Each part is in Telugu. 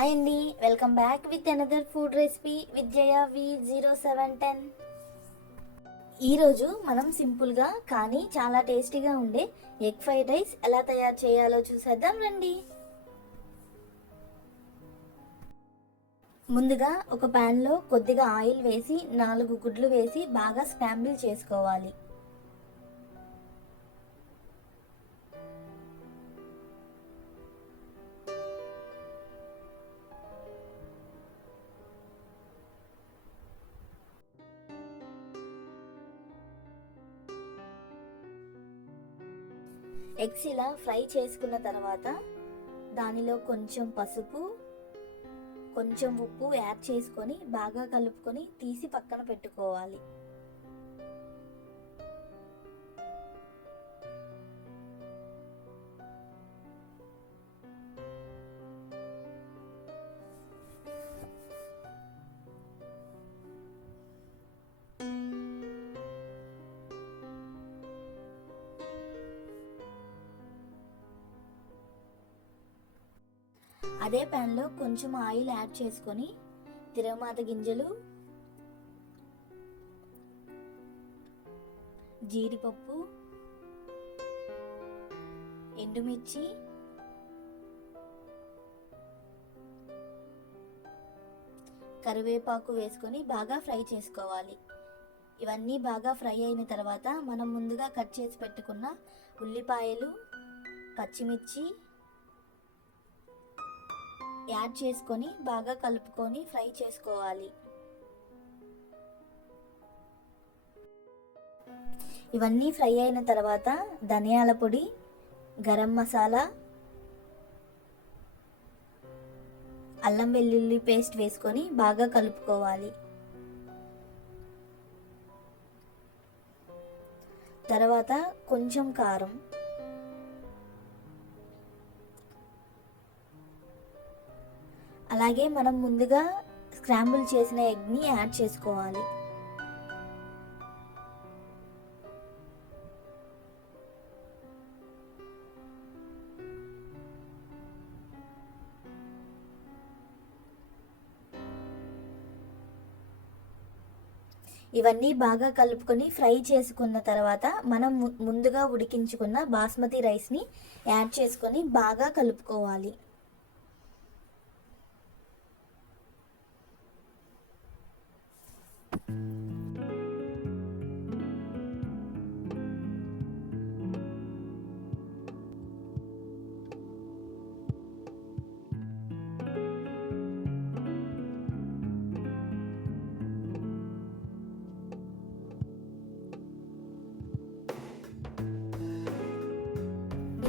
హాయ్ అండి, welcome back with another food recipe with Jaya V0710. ఈరోజు మనం సింపుల్గా కానీ చాలా టేస్టీగా ఉండే ఎగ్ ఫ్రైడ్ రైస్ ఎలా తయారు చేయాలో చూసేద్దాం రండి. ముందుగా ఒక ప్యాన్లో కొద్దిగా ఆయిల్ వేసి 4 గుడ్లు వేసి బాగా స్క్రాంబుల్ చేసుకోవాలి. ఎగ్స్ ఇలా ఫ్రై చేసుకున్న తర్వాత దానిలో కొంచెం పసుపు, కొంచెం ఉప్పు యాడ్ చేసుకొని బాగా కలుపుకొని తీసి పక్కన పెట్టుకోవాలి. అదే ప్యాన్లో కొంచెం ఆయిల్ యాడ్ చేసుకొని తిరగమాత గింజలు, జీడిపప్పు, ఎండుమిర్చి, కరివేపాకు వేసుకొని బాగా ఫ్రై చేసుకోవాలి. ఇవన్నీ బాగా ఫ్రై అయిన తర్వాత మనం ముందుగా కట్ చేసి పెట్టుకున్న ఉల్లిపాయలు, పచ్చిమిర్చి యాడ్ చేసుకొని బాగా కలుపుకొని ఫ్రై చేసుకోవాలి. ఇవన్నీ ఫ్రై అయిన తర్వాత ధనియాల పొడి, గరం మసాలా, అల్లం వెల్లుల్లి పేస్ట్ వేసుకొని బాగా కలుపుకోవాలి. తర్వాత కొంచెం కారం, అలాగే మనం ముందుగా స్క్రాంబుల్ చేసిన ఎగ్ని యాడ్ చేసుకోవాలి. ఇవన్నీ బాగా కలుపుకొని ఫ్రై చేసుకున్న తర్వాత మనం ముందుగా ఉడికించుకున్న బాస్మతి రైస్ని యాడ్ చేసుకొని బాగా కలుపుకోవాలి.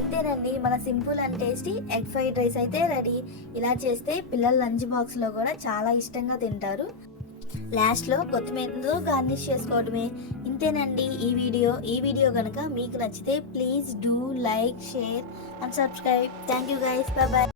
ఇంతేనండి, మన simple and tasty egg fried rice అయితే రెడీ. ఇలా చేస్తే పిల్లల లంచ్ బాక్స్లో కూడా చాలా ఇష్టంగా తింటారు. లాస్ట్లో కొత్తిమీరతో గార్నిష్ చేసుకోవడమే. ఇంతేనండి ఈ వీడియో కనుక మీకు నచ్చితే please do like, share and subscribe. Thank you guys, bye bye.